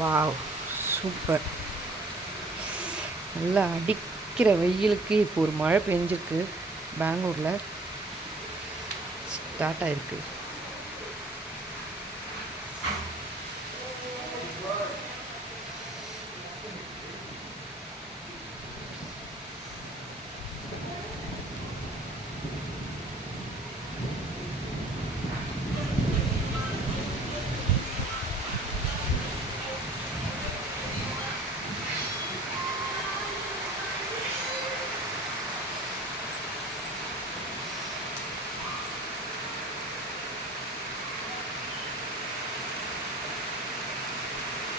Wow, super. நல்லா அடிக்கிற வெயிலுக்கு இப்போ ஒரு மழை பெஞ்சிருக்கு. பெங்களூரில் ஸ்டார்ட் ஆகிருக்கு.